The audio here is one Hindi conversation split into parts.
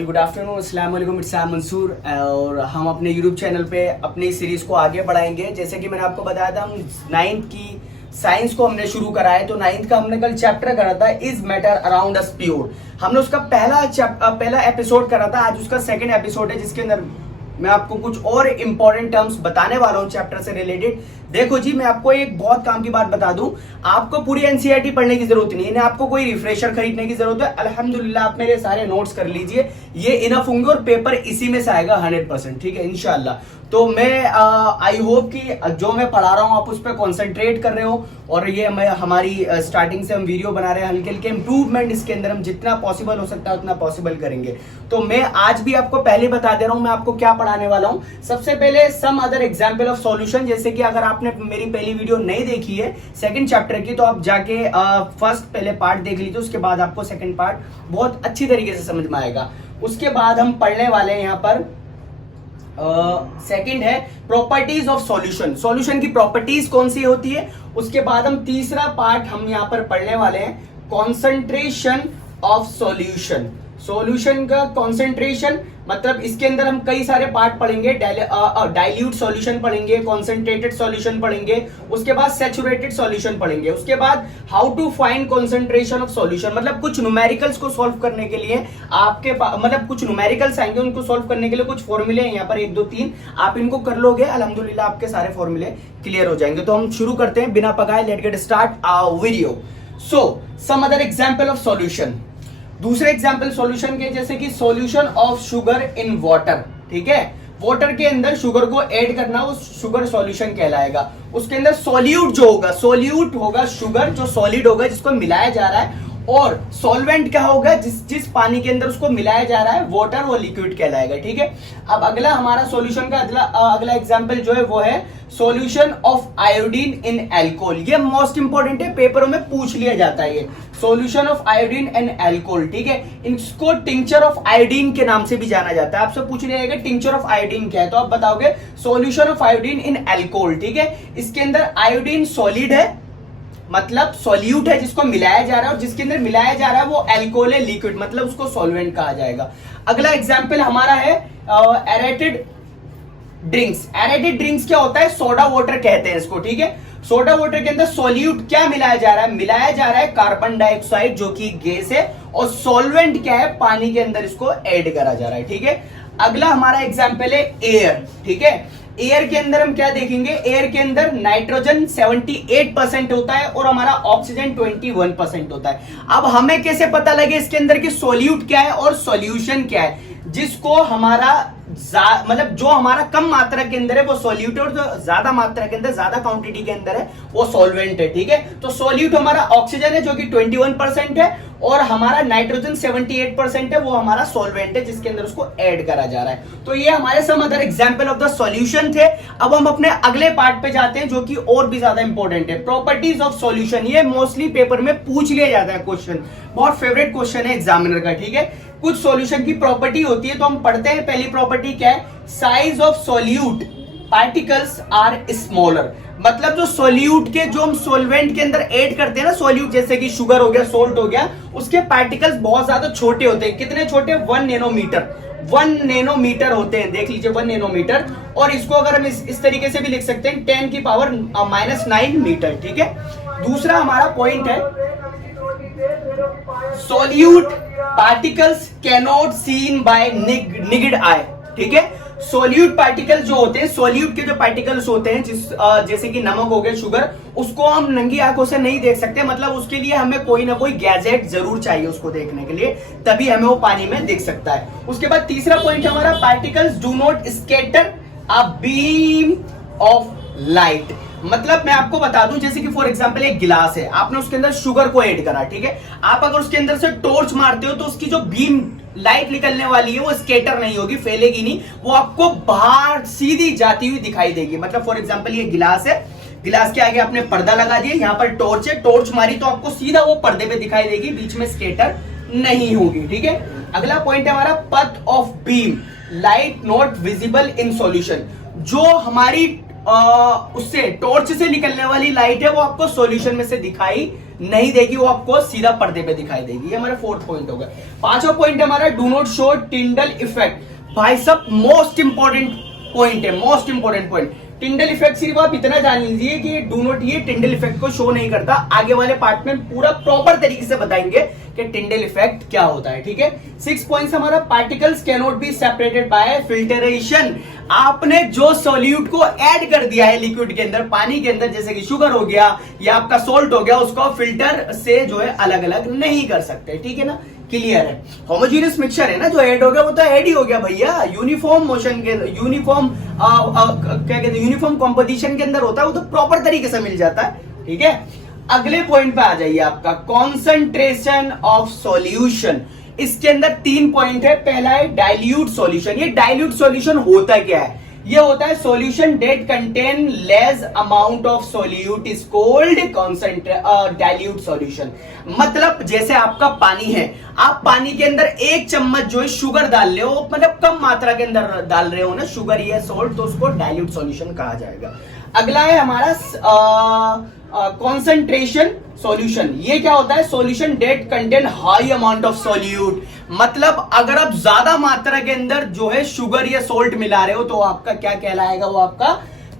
वेल गुड आफ्टरनून, अस्सलाम वालेकुम, इट्स मंसूर। और हम अपने यूट्यूब चैनल पे अपनी सीरीज को आगे बढ़ाएंगे। जैसे कि मैंने आपको बताया था, हम 9th की साइंस को हमने शुरू करा है। तो 9th का हमने कल चैप्टर करा था is matter around us pure. हमने उसका पहला एपिसोड करा था, आज उसका सेकंड एपिसोड है, जिसके अंदर मैं आपको कुछ और इंपॉर्टेंट टर्म्स बताने वाला हूं चैप्टर से रिलेटेड। देखो जी, मैं आपको एक बहुत काम की बात बता दूं, आपको पूरी एनसीईआरटी पढ़ने की जरूरत नहीं है, ना आपको कोई रिफ्रेशर खरीदने की जरूरत है। अल्हम्दुलिल्लाह आप मेरे सारे नोट्स कर लीजिए, ये इनफ होंगे और पेपर इसी में से आएगा 100%, ठीक है, इंशाल्लाह। तो मैं आई होप कि जो मैं पढ़ा रहा हूं आप उस पर कॉन्सेंट्रेट कर रहे हो। और ये हमारी स्टार्टिंग से हम वीडियो बना रहे हैं, हल्के हल्के इंप्रूवमेंट इसके अंदर हम जितना पॉसिबल हो सकता है उतना पॉसिबल करेंगे। तो मैं आज भी आपको पहले बता दे रहा हूं मैं आपको क्या पढ़ाने वाला हूं। सबसे पहले some other example of solution. जैसे कि अगर आपने मेरी पहली वीडियो नहीं देखी है सेकंड चैप्टर की, तो आप जाके फर्स्ट पहले पार्ट देख लीजिए, उसके बाद आपको सेकंड पार्ट बहुत अच्छी तरीके से समझ में आएगा। उसके बाद हम पढ़ने वाले हैं यहाँ पर सेकंड है प्रॉपर्टीज ऑफ सॉल्यूशन। सॉल्यूशन की प्रॉपर्टीज कौन सी होती है। उसके बाद हम तीसरा पार्ट हम यहाँ पर पढ़ने वाले हैं कॉन्सेंट्रेशन ऑफ सॉल्यूशन। सॉल्यूशन का कॉन्सेंट्रेशन मतलब इसके अंदर हम कई सारे पार्ट पढ़ेंगे। डाइल्यूट सॉल्यूशन पढ़ेंगे, कॉन्सेंट्रेटेड सॉल्यूशन पढ़ेंगे, उसके बाद सैचुरेटेड सॉल्यूशन पढ़ेंगे। उसके बाद how to find concentration of solution, मतलब कुछ न्यूमेरिकल्स को सॉल्व करने के लिए आपके मतलब कुछ न्यूमेरिकल्स आएंगे, उनको सॉल्व करने के लिए कुछ फॉर्मूले हैं यहाँ पर 1 2 3, आप इनको कर लोगे अल्हम्दुलिल्लाह आपके सारे फॉर्मूले क्लियर हो जाएंगे। तो हम शुरू करते हैं बिना पकाए, let get start our video. So some other example of solution. दूसरे एग्जाम्पल सॉल्यूशन के, जैसे कि solution of sugar in water, ठीक है, वाटर के अंदर शुगर को ऐड करना, वो शुगर सॉल्यूशन कहलाएगा। उसके अंदर सॉल्यूट जो होगा, सॉल्यूट होगा शुगर जो सॉलिड होगा जिसको मिलाया जा रहा है, और सॉल्वेंट क्या होगा, जिस पानी के अंदर उसको मिलाया जा रहा है वाटर, वो लिक्विड कहलाएगा, ठीक है। अब अगला हमारा सॉल्यूशन का अगला एग्जांपल जो है वो है solution of iodine in alcohol. ये मोस्ट इंपोर्टेंट है, पेपरों में पूछ लिया जाता है ये solution of iodine in alcohol, ठीक है। इसको टिंचर ऑफ आयोडीन के नाम से भी जाना जाता है। आपसे पूछ लिया जाएगा टिंचर ऑफ आयोडीन क्या है, तो आप बताओगे solution of iodine in alcohol, ठीक है। इसके अंदर आयोडीन सॉलिड है, मतलब सॉल्यूट है जिसको मिलाया जा रहा है, और जिसके अंदर मिलाया जा रहा है वो अल्कोहल है, लिक्विड, मतलब उसको सॉल्वेंट कहा जाएगा। अगला एग्जांपल हमारा है एरेटेड ड्रिंक्स। एरेटेड ड्रिंक्स क्या होता है, सोडा वाटर कहते हैं इसको, ठीक है। सोडा वाटर के अंदर सॉल्यूट क्या मिलाया जा रहा है, मिलाया जा रहा है कार्बन डाइऑक्साइड जो कि गैस है, और सॉल्वेंट क्या है, पानी के अंदर इसको ऐड करा जा रहा है, ठीक है। अगला हमारा एग्जांपल है एयर, ठीक है। एयर के अंदर हम क्या देखेंगे, एयर के अंदर नाइट्रोजन 78% होता है और हमारा ऑक्सीजन 21% होता है। अब हमें कैसे पता लगे इसके अंदर की सॉल्यूट क्या है और सॉल्यूशन क्या है, जिसको हमारा मतलब जो हमारा कम मात्रा के अंदर है वो सॉल्यूट है, और जो ज्यादा मात्रा के अंदर, ज्यादा क्वांटिटी के अंदर है वो सॉल्वेंट है, ठीक है। तो सॉल्यूट हमारा ऑक्सीजन है जो कि 21% है, और हमारा नाइट्रोजन 78% है, वो हमारा सॉल्वेंट है जिसके अंदर उसको ऐड करा जा रहा है। तो ये हमारे some other example of the solution थे। अब हम अपने अगले पार्ट पे जाते हैं जो कि और भी ज्यादा इंपॉर्टेंट है, प्रॉपर्टीज ऑफ सॉल्यूशन। ये मोस्टली पेपर में पूछ लिया जाता है क्वेश्चन, बहुत फेवरेट क्वेश्चन है एग्जामिनर का, ठीक है। कुछ सॉल्यूशन की प्रॉपर्टी होती है, तो हम पढ़ते हैं। पहली प्रॉपर्टी क्या है, size of solute particles are smaller, मतलब जो सॉल्यूट के, जो हम सॉल्वेंट के अंदर ऐड करते हैं ना, सॉल्यूट जैसे कि शुगर हो गया, सोल्ट हो गया, उसके पार्टिकल्स बहुत ज्यादा छोटे होते हैं। कितने छोटे, 1 नैनोमीटर, 1 नैनोमीटर होते हैं, देख लीजिए 1 नैनोमीटर। और इसको अगर हम इस तरीके से भी लिख सकते हैं 10 की पावर -9 मीटर, ठीक है। दूसरा हमारा पॉइंट है solute particles cannot seen by naked eye, ठीक है। सॉल्यूट पार्टिकल जो होते हैं, सॉल्यूट के जो पार्टिकल्स होते हैं, जैसे कि नमक हो गया, शुगर, उसको हम नंगी आंखों से नहीं देख सकते, मतलब उसके लिए हमें कोई ना कोई गैजेट जरूर चाहिए उसको देखने के लिए, तभी हमें वो पानी में दिख सकता है। उसके बाद तीसरा पॉइंट हमारा particles do not scatter a beam of light. मतलब मैं आपको बता दूं, जैसे कि फॉर एग्जांपल एक गिलास है, आपने उसके अंदर शुगर को ऐड करा, ठीक है। आप अगर उसके अंदर से टॉर्च मारते हो तो उसकी जो बीम लाइट निकलने वाली है वो स्कैटर नहीं होगी, फैलेगी नहीं, वो आपको बाहर सीधी जाती हुई दिखाई देगी। मतलब फॉर एग्जांपल ये गिलास है, गिलास के आगे आपने पर्दा लगा दिया, यहाँ पर टॉर्च है, टॉर्च मारी तो आपको सीधा वो पर्दे पे दिखाई देगी, बीच में स्कैटर नहीं होगी, ठीक है। अगला पॉइंट है हमारा path of beam, light not visible in solution. जो हमारी उससे टॉर्च से निकलने वाली लाइट है वो आपको सॉल्यूशन में से दिखाई नहीं देगी, वो आपको सीधा पर्दे पे दिखाई देगी। ये हमारा फोर्थ पॉइंट होगा। पांचवा पॉइंट हमारा do not show Tyndall effect. भाई सब मोस्ट इंपॉर्टेंट पॉइंट है, most important point. Tyndall effect सिर्फ आप इतना जान लीजिए कि डू नॉट ये टिंडल इफेक्ट को शो नहीं करता। आगे वाले पार्ट में पूरा प्रॉपर तरीके से बताएंगे कि टिंडल इफेक्ट क्या होता है, ठीक है। 6 पॉइंट्स हमारा particles can not be separated by filtration. आपने जो सॉल्यूट को ऐड कर दिया है लिक्विड के अंदर, पानी के अंदर, जैसे कि शुगर हो गया या आपका सोल्ट हो गया, उसको फिल्टर से जो है अलग अलग नहीं कर सकते, ठीक है ना। क्लियर है। होमोजेनियस मिक्सचर है ना, जो ऐड हो गया वो तो ऐड ही हो गया भैया। यूनिफॉर्म मोशन के यूनिफॉर्म क्या कहते हैं, यूनिफॉर्म कॉम्पोजिशन के अंदर होता है, वो तो प्रॉपर तरीके से मिल जाता है, ठीक है। अगले पॉइंट पे आ जाइए, आपका कॉन्सेंट्रेशन ऑफ सॉल्यूशन। इसके अंदर 3 पॉइंट है। पहला है डाइल्यूट सॉल्यूशन। ये डाइल्यूट सॉल्यूशन होता क्या है? ये होता है solution that contain less amount of solute is cold dilute solution. मतलब जैसे आपका पानी है, आप पानी के अंदर 1 चम्मच जो है शुगर डाल रहे हो, मतलब कम मात्रा के अंदर डाल रहे हो ना शुगर या सोल्ट, तो उसको डाइल्यूट सॉल्यूशन कहा जाएगा। अगला है हमारा कॉन्सेंट्रेशन सॉल्यूशन। ये क्या होता है? Solution that contain high amount of solute. मतलब अगर आप ज्यादा मात्रा के अंदर जो है शुगर या सोल्ट मिला रहे हो तो आपका क्या कहलाएगा? वो आपका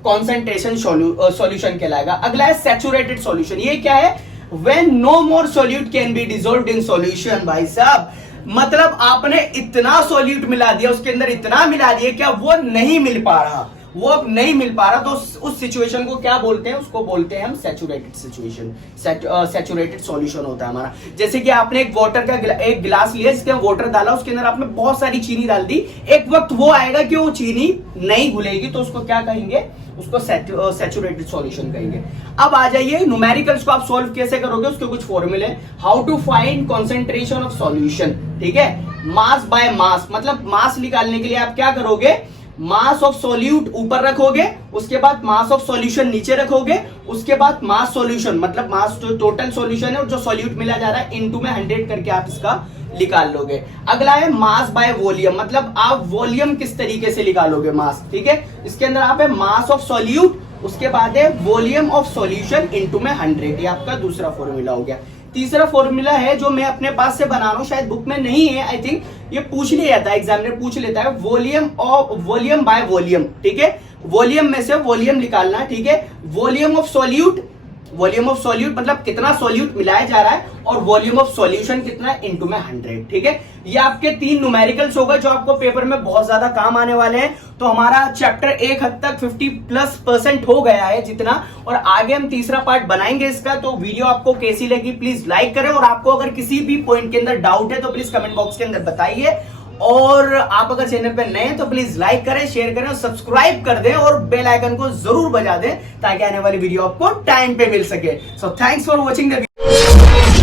कॉन्सेंट्रेशन सॉल्यूशन कहलाएगा। अगला है सैचुरेटेड सॉल्यूशन। ये क्या है? When no more solute can be dissolved in solution. भाई साहब, मतलब आपने इतना सॉल्यूट मिला दिया, उसके अंदर इतना मिला दिया, क्या वो नहीं मिल पा रहा, वो अब नहीं मिल पा रहा, तो उस सिचुएशन को क्या बोलते हैं? उसको बोलते हैं हम सैचुरेटेड सिचुएशन। सैचुरेटेड सॉल्यूशन होता है हमारा। जैसे कि आपने एक वाटर का एक गिलास लिया, जिसके वाटर डाला, उसके अंदर आपने बहुत सारी चीनी डाल दी। एक वक्त वो आएगा कि वो चीनी नहीं घुलेगी, तो उसको क्या कहेंगे? उसको सैचुरेटेड सॉल्यूशन कहेंगे। अब आ जाइए न्यूमेरिकल्स को आप सॉल्व कैसे करोगे, उसके कुछ फॉर्मूले। How to find concentration of solution, ठीक है। मास बाय मास, मतलब मास निकालने के लिए आप क्या करोगे? मास ऑफ सॉल्यूट ऊपर रखोगे, उसके बाद मास ऑफ सॉल्यूशन नीचे रखोगे, उसके बाद मास सॉल्यूशन, मतलब मास जो टोटल सॉल्यूशन है और जो सॉल्यूट मिला जा रहा है, इनटू में 100 करके आप इसका निकाल लोगे। अगला है मास बाय वॉल्यूम, मतलब आप वॉल्यूम किस तरीके से निकालोगे मास, ठीक है। इसके अंदर आप है मास ऑफ सॉल्यूट, उसके बाद है वॉल्यूम ऑफ सॉल्यूशन इनटू में 100। ये आपका दूसरा फॉर्मूला हो गया। तीसरा फॉर्मूला है जो मैं अपने पास से बना रहा हूं, शायद बुक में नहीं है, आई थिंक ये पूछ लिया जाता है, एग्जामिनर पूछ लेता है। वॉल्यूम बाय वॉल्यूम, ठीक है। वॉल्यूम में से वॉल्यूम निकालना, ठीक है। वॉल्यूम ऑफ सॉल्यूट मतलब कितना सॉल्यूट मिलाया जा रहा है, और वॉल्यूम ऑफ सॉल्यूशन कितना है, इनटू में 100, ठीक है। ये आपके 3 न्यूमेरिकल्स होगा जो आपको पेपर में बहुत ज्यादा काम आने वाले हैं। तो हमारा चैप्टर एक हद तक 50+% हो गया है जितना, और आगे हम तीसरा पार्ट बनाएंगे इसका। तो वीडियो आपको कैसी लगी प्लीज लाइक करें, और आपको अगर किसी भी पॉइंट के अंदर डाउट है तो प्लीज कमेंट बॉक्स के अंदर बताइए। और आप अगर चैनल पे नए हैं तो प्लीज लाइक करें, शेयर करें और सब्सक्राइब कर दें, और बेल आइकन को जरूर बजा दें ताकि आने वाली वीडियो आपको टाइम पे मिल सके। So thanks for watching the video.